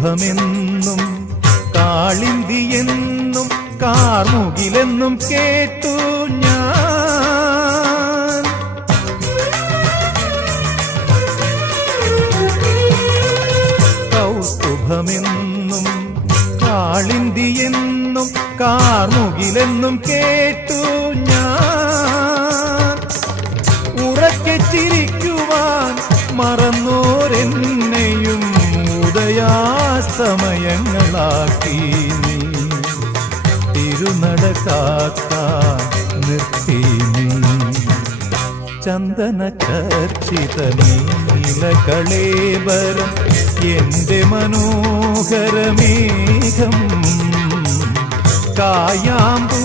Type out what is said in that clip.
കൗസ്തുഭമെന്നും കാളിന്തിയെന്നും കാർമുകിലെന്നും കേട്ടു ഞാൻ. കൗസ്തുഭമെന്നും കാളിന്തിയെന്നും കാർമുകിലെന്നും കേട്ടു ഞാൻ. ഉറക്കെ ചിരിക്കുവാൻ മറന്നോരെന്നെയും ഉദയാസ്തമയങ്ങളാക്കി നീ. തിരുനട കാക്കാൻ നിർത്തി നീ. ചന്ദന ചർച്ചിത നീലകളേബരം എന്റെ മനോഹരമേഘം കായാമ്പൂ